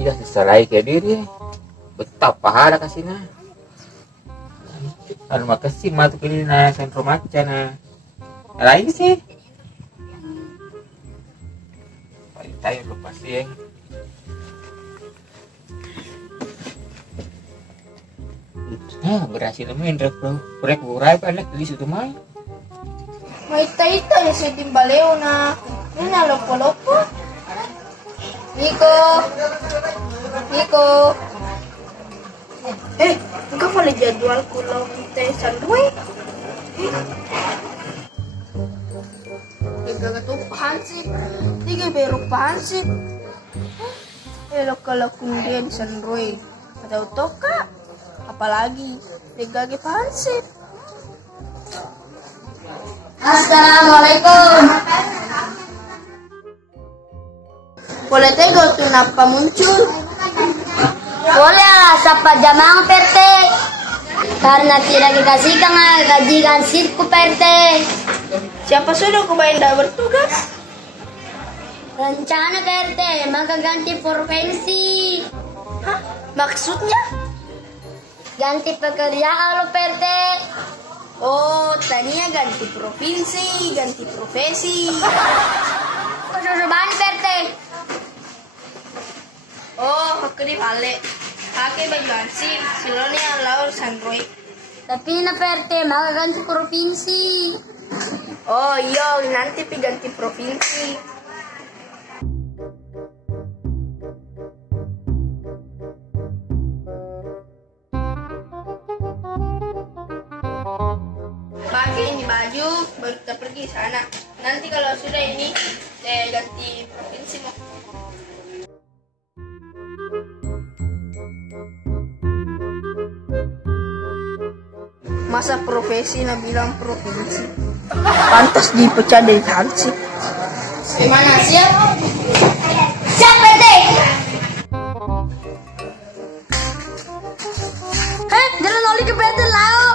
Iya sesalai kayak diri. Betapa pahala kasihnya. Anu makasih matu pilih na sentro maca na. Lagi sih. Paling tayo lepas ya. Berhasil main proyek burai pada di situ main. May ita ya si Timbaleo na. Yan na lopo-lopo. Nico. Enggak pala jadwal ko lang kita sa Roy. Gagato pahansip. Di ka bero pahansip. Lokal kundian sa Roy. Ada utoka. Apalagi digagi pahansip. Assalamualaikum. Boleh tego tuh napa muncul? Boleh sapa jamang perte. Karena tidak dikasihkan gajikan sirku perte. Siapa sudah kubayin dah bertugas? Rencana perte, maka ganti provinsi. Hah? Maksudnya? Ganti pekerjaan lo perte. Oh, tadinya ganti provinsi, ganti profesi. Kesusuban perte. Oh, aku di Vale. Hake bagansi, silone laur Sanroy. Tapi na perte, maka ganti provinsi. Oh iya, nanti pi ganti provinsi. Pakai ini baju, baru kita pergi sana. Nanti kalau sudah ini, saya ganti provinsi mau. Masa profesi na bilang provinsi? Pantas dipecah dari hansip. Gimana, siap? Siap perte. Jalan oli ke perte lao.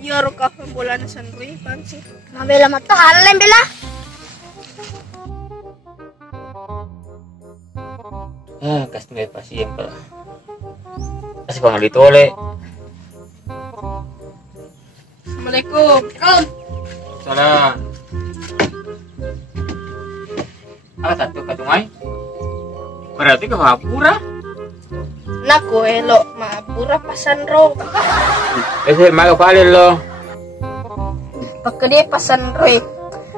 Ya rokah bola na Sanroy pansi. Mabela mata halem bela. Kasih nggak pasien pala. Kasih pangali tole. Assalamualaikum. Salam. Satu katungai. Berarti ke Hapura. Naku elo, mabura pasan ro. Maga pale lo. Pakede pasan ro.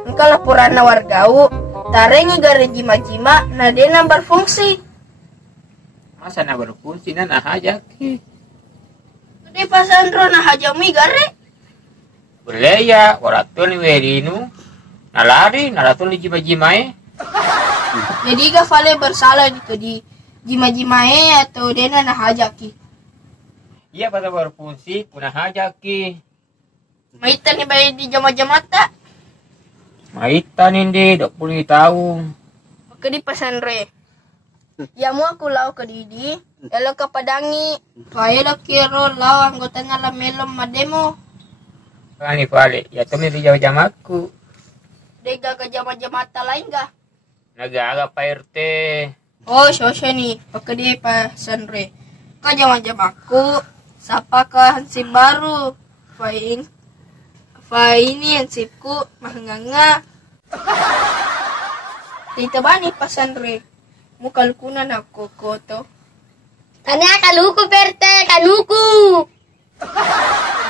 Engkau laporan na wargau. Tarengi gare jima-jima na dena berfungsi. Masa na berfungsi na nahajaki. Di pasan ro na hajami gare. Berleya, waratun werinu. Nalari, naratun di jima-jimae. Jadi gak vale bersalah di jima-jimae atau dena na hajaki. Iya pada berfungsi, punah hajaki. Maitan ni bayi di jama-jamata. Maitan hindi, 20 tahun. Pakede pasan ro. Ya mau aku lau ke didi, elo ke padangi. Kaya lo kiro lau anggota na lamelom mademo. Kani pale, ya tumi di jamaku. Dega ke jama-jamata lain gak? Nagaga pa RT. Oh, sosyo nih, pakede pasan ro. Ka jama-jamaku, sapa ka hansip baru. Ini hansipku mahanganga. Dito ba ni pasan ro? Mukalkunan ako koto. Tanya kaluku perte, kaluku.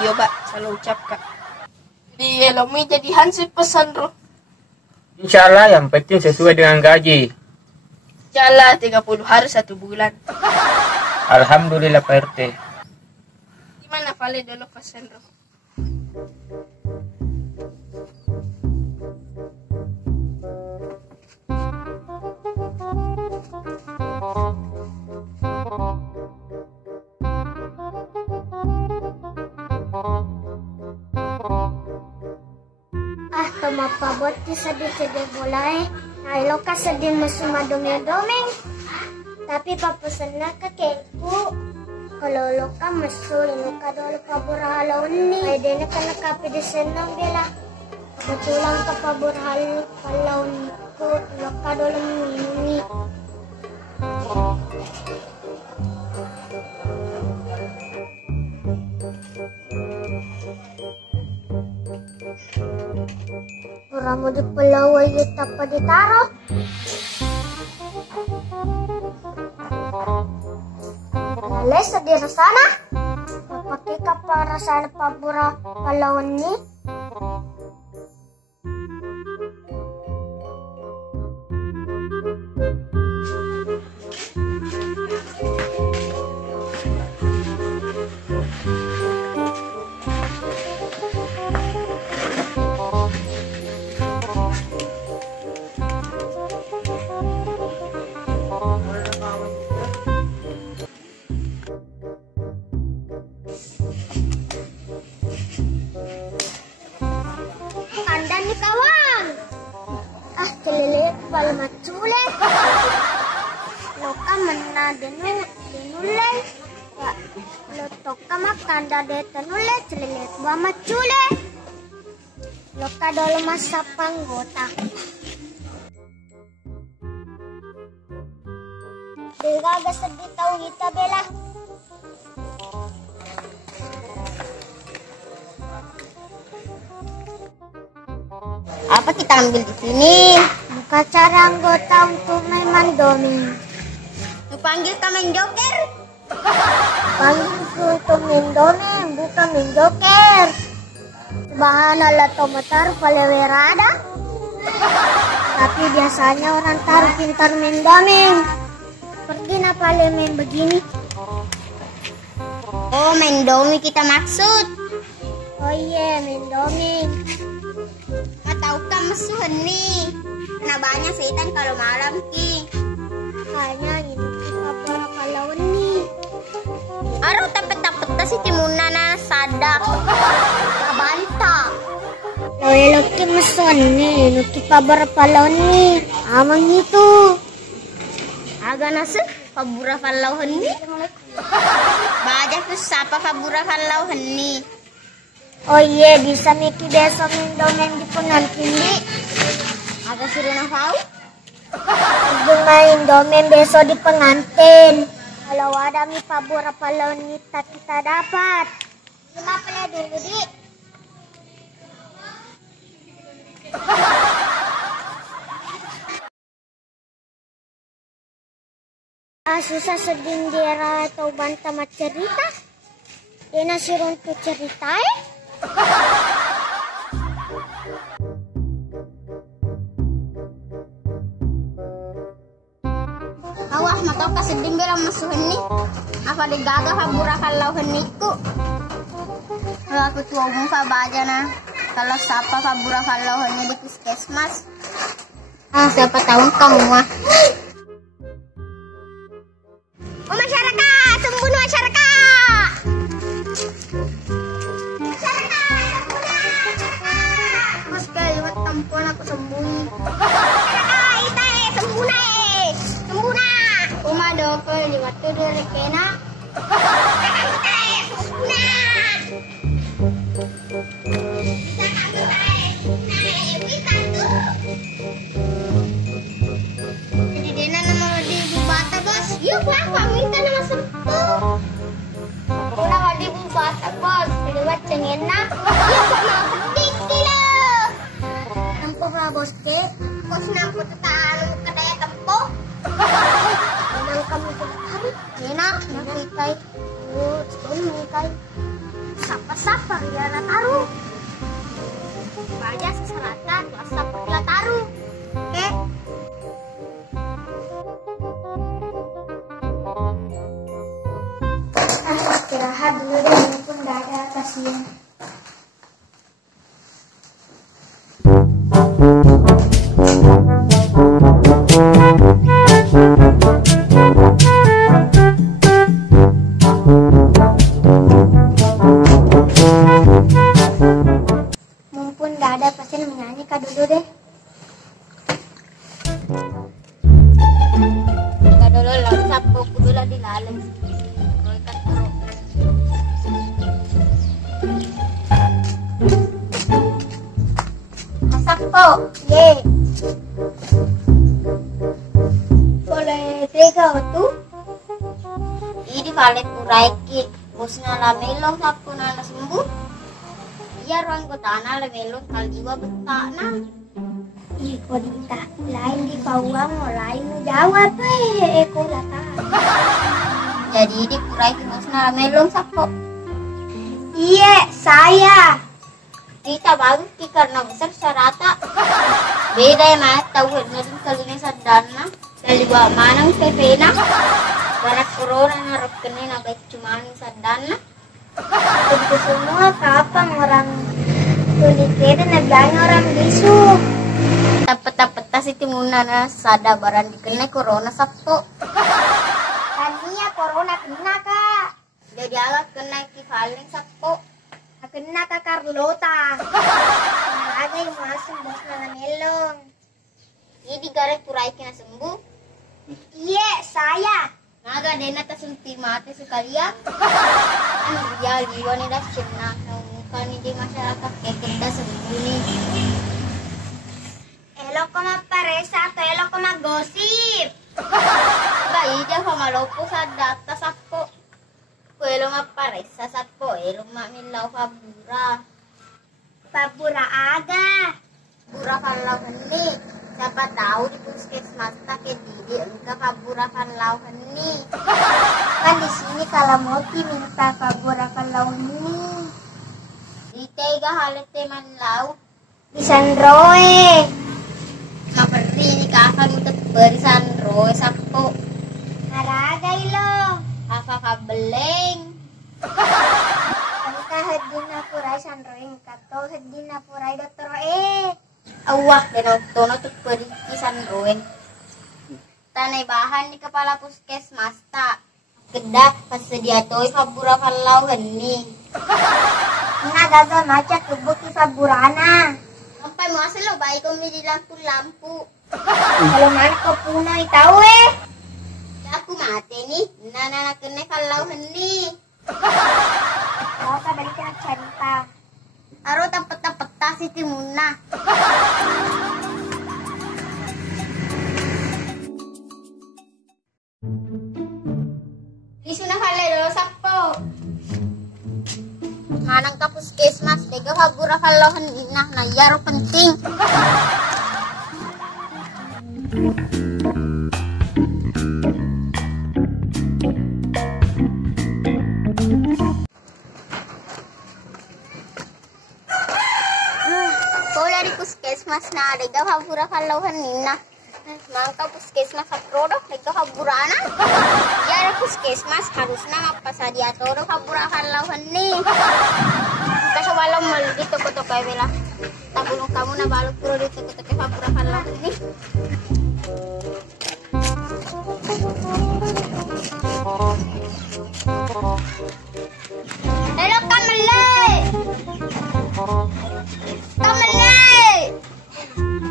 Yo ba, selalu ucap ka. Di elomi jadi hansip pesan ro. Insyaallah yang penting sesuai dengan gaji. Jala 30 hari 1 bulan. Alhamdulillah Pak RT. Gimana vale dulu pesan ro? Tumapabot di sa mulai. Nailo ka sa din masumadumi-duming. Tapi papusan na ka keku. kalau lo ka masul lo ka dolo paborhalo ni. Pwede na ka nakapidisen ng bela. Kebetulan ka paborhalo kalau ko lo ka dolo ni. Pura mo di palaway ita pa di taro. Alas sa dira sana. Mapaki ka para sana pabura palawan ni. Anda ni kawan. Kelilit pala macule. Loka mana denulay. Loka makanda de tenule kelilit ba macule. Loka dolo masapang gota. Dega gasad di tau kita bela. Apa kita ambil di sini? Buka cara anggota untuk main mandoming. Dipanggil ka main joker. Panggil untuk main doming, bukan main joker. Subhanallah tomatar palewerada. Tapi biasanya orang taruh pintar main doming. Pergi na pale main begini. Oh, main domi kita maksud. Oh iya, main doming. Tahu ka masuhan ni. Na banyak setan kalau malam ki. Kayaknya ini para kalauan ni. Araw tapet-tapet na si Timuna na sadak. Kabanta. Loyalo ki masuhan ni. Nuki para kalauan ni. Amang itu. Aga nasa pabura falauhan ni. Baja ko sapa pabura falauhan ni. Oh iya, bisa Miki besok main di pengantin. Aga sila na pau. Main domen besok di pengantin. Kalau ada mi pabura palonita kita dapat. Lima pala dulu di. Susah sedindira atau banta mat cerita. Dena sirun tu cerita Awas matau ka seding bilang masuhan ni. Apa digaga pabura falauhan ni ko. Kalau aku tua umum pa baja na. Kalau sapa pabura falauhan ni di puskesmas. Siapa tahu kamu mah. Oh masyarakat, sembunuh masyarakat. Mas kayo at tampon ako sembunyi. Masyarakat, itay, sembuna eh. Sembuna. Umado ko, liwat to dari kena. Jadi dia nama di bubata bos. Yuk lah, minta nama sempuh. Una di bubata bos. Liwat cengena. Yuk mau pedik kilo. Tempuh lah bos ke. Bos nampu tetaan kedaya tempuh. Memang kamu tetaan. Enak, nakikai. Nakikai. Sapa-sapa ya taruh. Baja seserata, sapa ya taruh. Oke. Istirahat dulu deh, mumpung nggak ada pasien. Mumpung nggak ada pasien, menyanyi kak dulu deh. Kak dulu lah, sapo kudu lah dilalang. Roy kan sampo. Ye. Boleh 3 tu. Ini valet uraikit. Bosnya lamelong sapu na sembuh. Iya ruang kota na lamelong kaliwa betana. Iya kau dita. Lain di pawang lain jawab eko data. Jadi di uraikit bosnya lamelong sapu. Iya, saya. Dita bagus ki karena besar syarata. Beda ya mas, tahu ngadun kalinya sadana. Dari bawah manang pepena. Barat corona ngarep kene na baik cuma sadana. Tentu semua kapan orang kulit kere na bilangnya orang bisu. Tapet-tapet si timuna na sada baran dikene corona sakto. Tania corona kena kak. Jadi awak kena kifaling sakto. Kena kak Carlota. Ada yang masuk bos na melong. Ini garek purai kena sembuh. Iya, saya. Naga dena tasunti mati sekalian. Ya liwan ini dah cina. Bukan di masyarakat kekenda sembunyi. Elok koma paresa atau elok koma gosip. Bayi dia sama lopo sa data sakpo. Kuelo nga paresa sakpo. Elo mamilaw pabura aga. Pura kalau hening. Siapa tahu di puskesmas tak didi enggak kaburakan lauhan nih. Kan di sini kalau mau minta kaburakan lauhan nih. Di tega halet teman lau. Di Sandroe. Maperi ni kakak untuk beri Sandroe sakpo. Naragay lo. Kakak kabeleng. Angka hedin na puray Sandroe. Kato hedin na puray Dr. Awah, denok-tono tuh perikisan roen. Tanay bahan di kepala puskesmas tak. Kedah pasedia toy pabura kalau heni. Nga gagal macet tubuk di paburana. Sampai mau asal lo baik kami di lampu-lampu. Kalau mana kau punai tahu aku mati nih. Nana kena kalau heni. Kau tak balik nak cerita. Aro tapet-tapet si timuna. Isu na kalelo sakpo. Manang ka puskesmas dega pabura kalohan inah na yaro penting. Puskesmas na dega pabura kalauhan nina. Mangka puskesmas sa produk dega pabura na. Yara puskesmas harus na mapasadia toro pabura kalauhan ni. Kasawalang mal dito ko to kay bela. Tabulong kamu na balot puro dito ko to kay pabura kalauhan ni. Hello Kamale.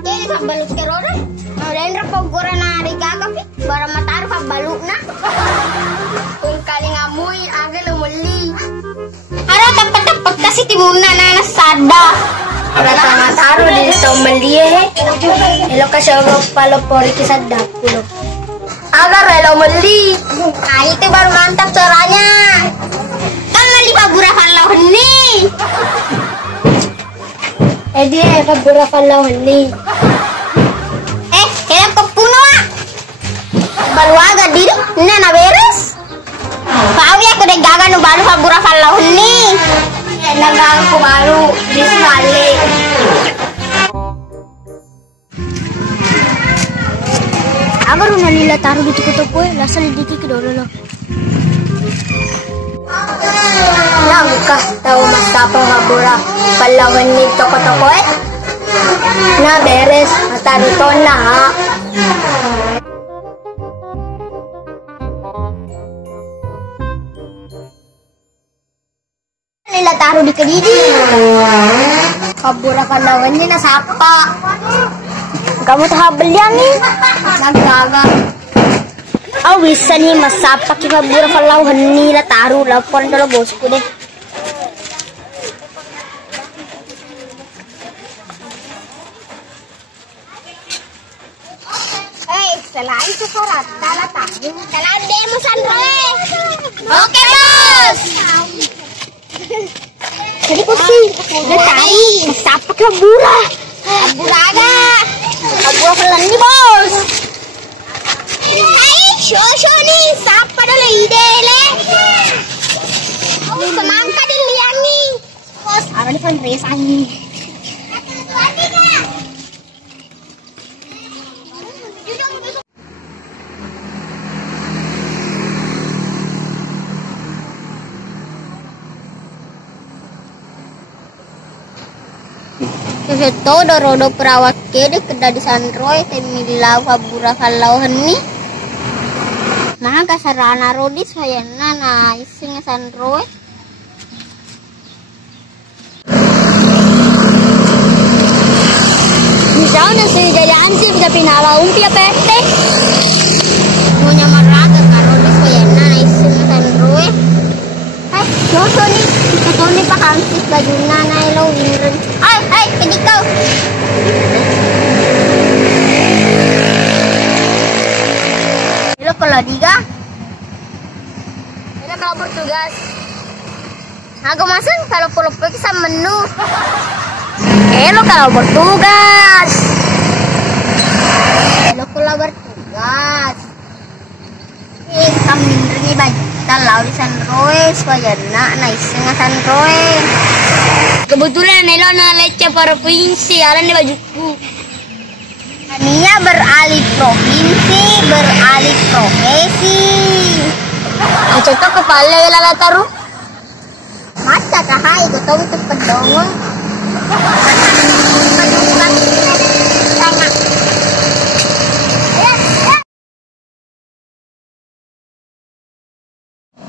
Jadi pambaluk ke roda, nolendra pagora na rigagapi, bara mataru pambaluk na. Kung kali ngamoy, aga lumuli. Haro tapat-tapat kasi timuna na nasada. Para mataru dito maliye. Elo kasi ako palopori kisada pulo. Aga relo mali. Ay, itu baru mantap caranya. Kamali pagurakan lawan ni. Dia kaburakan lawan ni. Kaya kepuno baru agak diri, na beres. Pawi aku deh gagal nu baru kaburakan lawan ni. Nagang ko baru dismale. Agar nalila taruh gitu kutup lasal dikit dulu lo. Langkah tahu mas kapal kabura palawan ni toko-toko na beres mataruto na ha. Nila taruh di kedidi kabura palawan ni nasapa. Kamu tak belian nih nagaga. Awisan ni masapa ki kabura kalau henni la taruh lapor dulu bosku deh. Kalau demo Sandroe. Oke, Bos. Jadi kursi udah tai. Sapak labura. Laburaga. Labura pelan nih, Bos. Hai, show nih. Sapa dulu ide le. Semangka diliangi. Bos, apa nih fundraising nih? Ito dorodo perawat kede keda di Sandroe temila fabura kalau heni nah kasarana rodi sayana na ising Sandroe misalnya sih jadi ansip bisa pinala umpia pete punya maraka karo di sayana na ising Sandroe doso nih ito nih pak ansip bajuna na ilo winren ay kedi kau kalau diga ini kalau bertugas aku masuk kalau perlu sama menu lo kalau bertugas lo kalau bertugas kami ini bajita lau di Sandroe supaya na iseng Sandroe kebetulan Nelo na lecce provinsi alam di bajuku Nia beralih provinsi, beralih profesi. Contoh kepala lala taruh. Mata kahai gotong itu pedongo.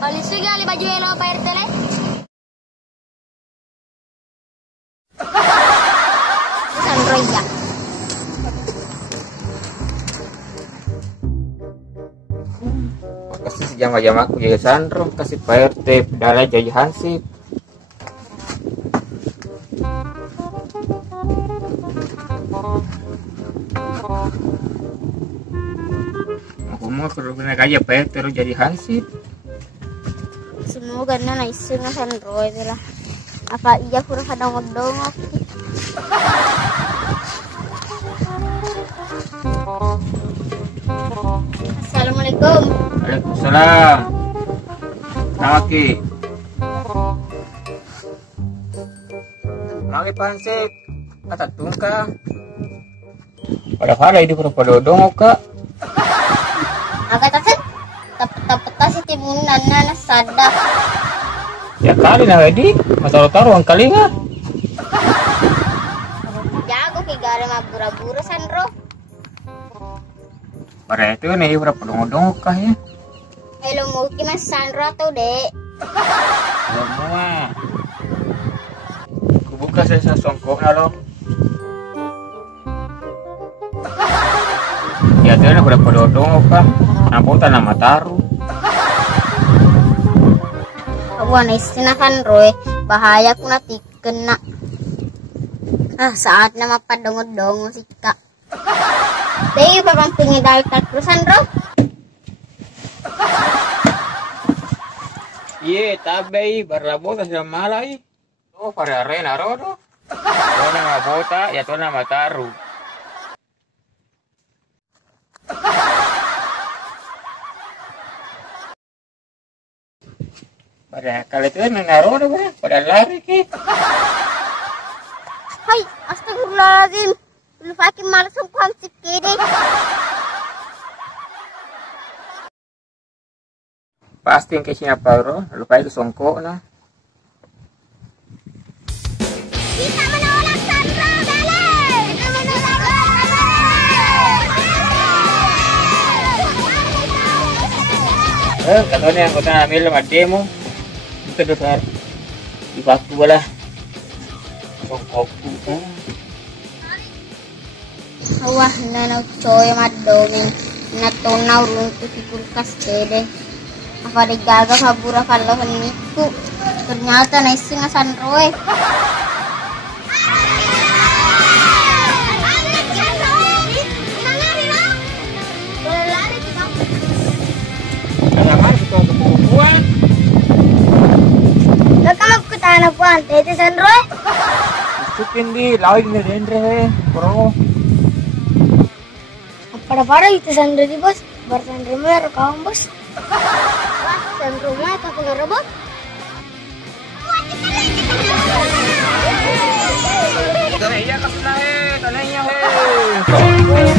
Polisi gali baju elo Pak RT le. Sandroe ya. Kasih sejam-jam aku jaga Sandro, kasih Pak RT darah jadi hansip. Aku mau perlu kena aja Pak RT terus jadi hansip. Semoga na iseng Sandroe lah. Apa iya kurang ada ngodong. Assalamualaikum. Waalaikumsalam. Nawaki. Mari pansip. Kata tungka. Pada itu pada dong kak. Agak tasit. Tapet-tapet si timunan na sadap. Ya kali na wedi. Masalah ang kali nga. Jago kigara mabura-bura Sandro. Pada itu nih berapa dong kah ya? Hello mau mas Sandro atau dek? Semua. Kubuka saya songkok nalo. Ya tuh berapa dong kah? Nampun tanah mataru. Awan istilah Sandro bahaya kuna kena. Saatnya mapadongo-dongo sih kak. Dei papang pingidal terus Sandro. Iya, tabei berlabota sa malay. Oh, para arena rodo. Tuh nama bota, ya tuh nama taru. Pada kali itu narodo pada lari ki. Hai, astagfirullahaladzim. Lupa ki malas ang sikiri. Pasti yang kayaknya Paro, lupa itu songkok nah. Kita menolak Sandro, Bele! Kita menolak Katanya yang kota ambil sama demo. Itu besar. Di waktu bola. Songkokku. Wah, nanaw coy madongeng. Natunaw runtuh di kulkas dede. Apa digaga kabura kalau heniku. Ternyata naising Sandro. buwan. Nagkamag ko tayo na buwan. Tete Sandro. Masukin di, lawig na din re. Bro. Para itu Sandro di bos. Bar Sandro mo yaro kaong bos. Sandro mo ito pag-arabot. Tanay ka na he. Tanay niya he.